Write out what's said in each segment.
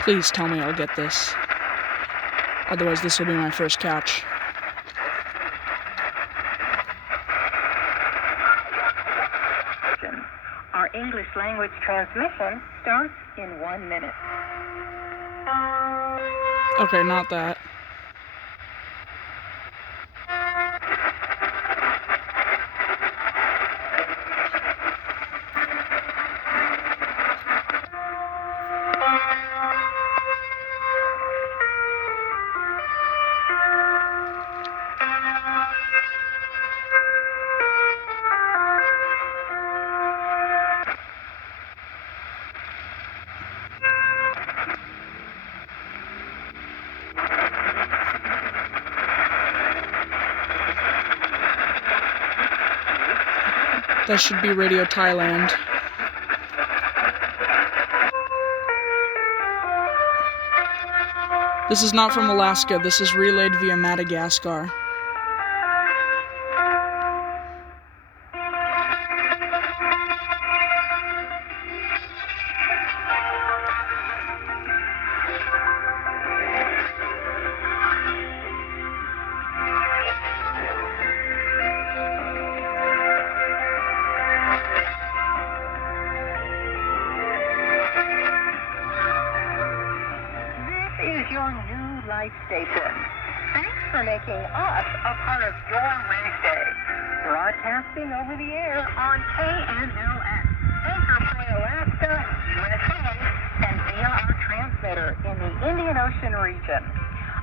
Please tell me I'll get this. Otherwise, this will be my first catch. Our English language transmission starts in 1 minute. Okay, not that. That should be Radio Thailand. This is not from Alaska. This is relayed via Madagascar. Your new life station. Thanks for making us a part of your Wednesday. Broadcasting over the air on KNLS, Anchor Point, Alaska, USA, and via our transmitter in the Indian Ocean region.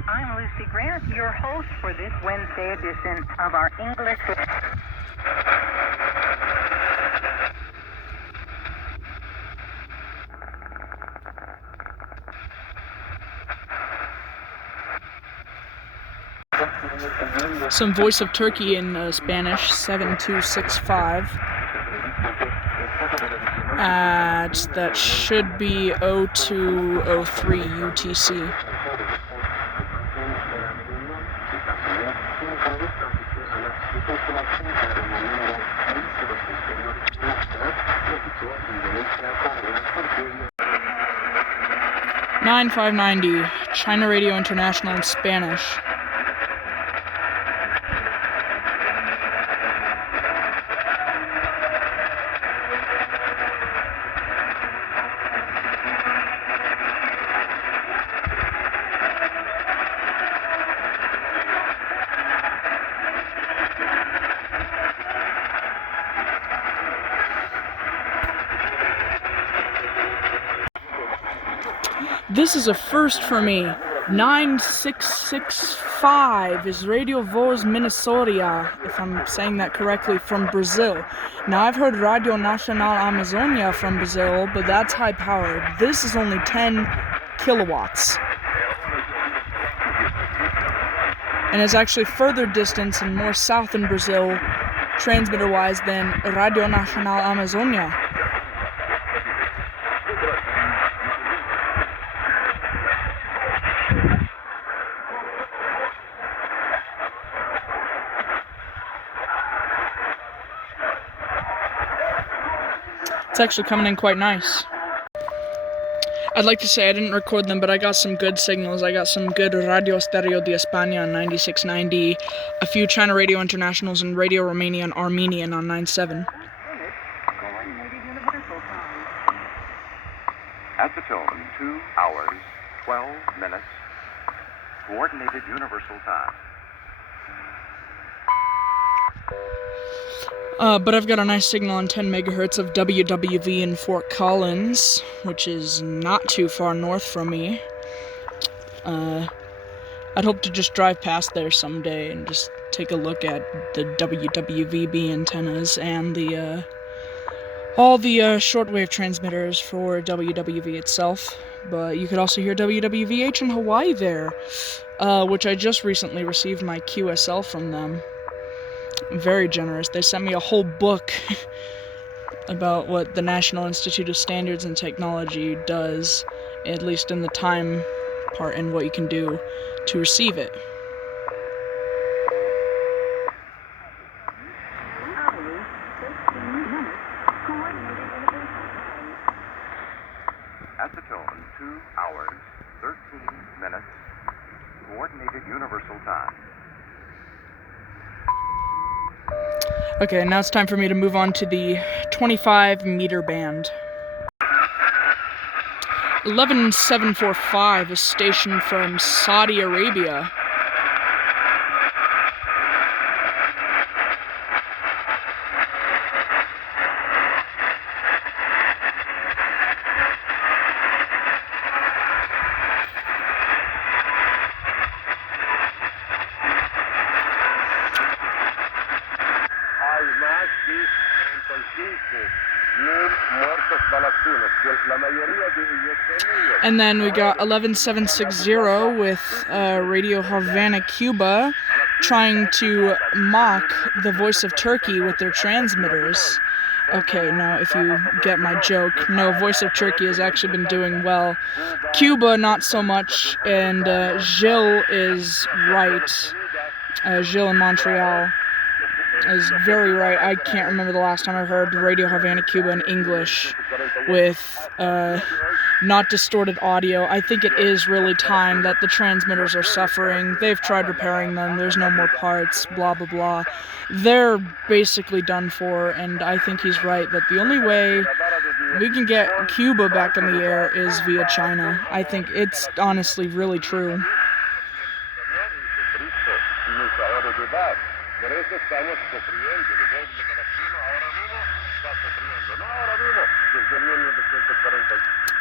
I'm Lucy Grant, your host for this Wednesday edition of our English. Some Voice of Turkey in Spanish, 7265. That should be 0203 UTC. $9590, China Radio International in Spanish. This is a first for me. 9665 is Radio Voz Minnesota, if I'm saying that correctly, from Brazil. Now, I've heard Radio Nacional Amazonia from Brazil, but that's high powered. This is only 10 kilowatts. And it's actually further distance and more south in Brazil, transmitter-wise, than Radio Nacional Amazonia. It's actually coming in quite nice. I'd like to say I didn't record them, but I got some good signals. I got some good Radio Stereo de España on 9690, a few China Radio Internationals, and Radio Romania and Armenian on 97. At the tone, 2 hours, 12 minutes, Coordinated Universal Time. But I've got a nice signal on 10 megahertz of WWV in Fort Collins, which is not too far north from me. I'd hope to just drive past there someday and just take a look at the WWVB antennas and the all the shortwave transmitters for WWV itself. But you could also hear WWVH in Hawaii there, which I just recently received my QSL from them. Very generous. They sent me a whole book about what the National Institute of Standards and Technology does, at least in the time part and what you can do to receive it. At the tone, 2 2 hours, 13 minutes, Coordinated Universal Time. Okay, now it's time for me to move on to the 25-meter band. 11745 is stationed from Saudi Arabia. And then we got 11760 with Radio Havana, Cuba, trying to mock the Voice of Turkey with their transmitters. Okay, now if you get my joke, no, Voice of Turkey has actually been doing well. Cuba, not so much, and Gilles is right. Gilles in Montreal is very right. I can't remember the last time I heard Radio Havana, Cuba in English with not distorted audio. I think it is really time that the transmitters are suffering. They've tried repairing them. There's no more parts, blah, blah, blah. They're basically done for, and I think he's right that the only way we can get Cuba back in the air is via China. I think it's honestly really true.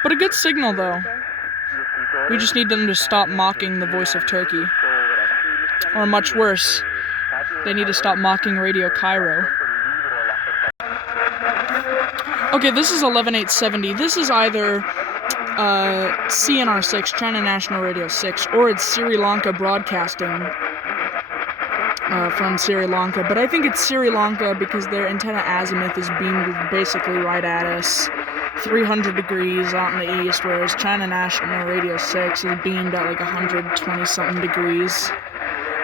But a good signal, though. We just need them to stop mocking the Voice of Turkey. Or much worse, they need to stop mocking Radio Cairo. Okay, this is 11870. This is either CNR 6, China National Radio 6, or it's Sri Lanka Broadcasting from Sri Lanka. But I think it's Sri Lanka because their antenna azimuth is beamed basically right at us, 300 degrees out in the east, whereas China National Radio 6 is beamed at like 120-something degrees.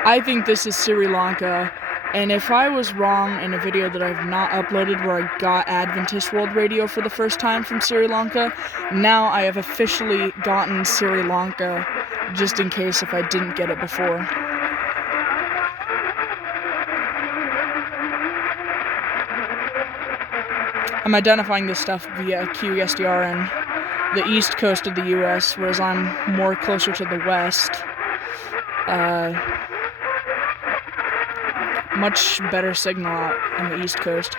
I think this is Sri Lanka, and if I was wrong in a video that I've not uploaded where I got Adventist World Radio for the first time from Sri Lanka, now I have officially gotten Sri Lanka, just in case if I didn't get it before. I'm identifying this stuff via QSDRN, the east coast of the US, whereas I'm more closer to the west. Much better signal out on the east coast.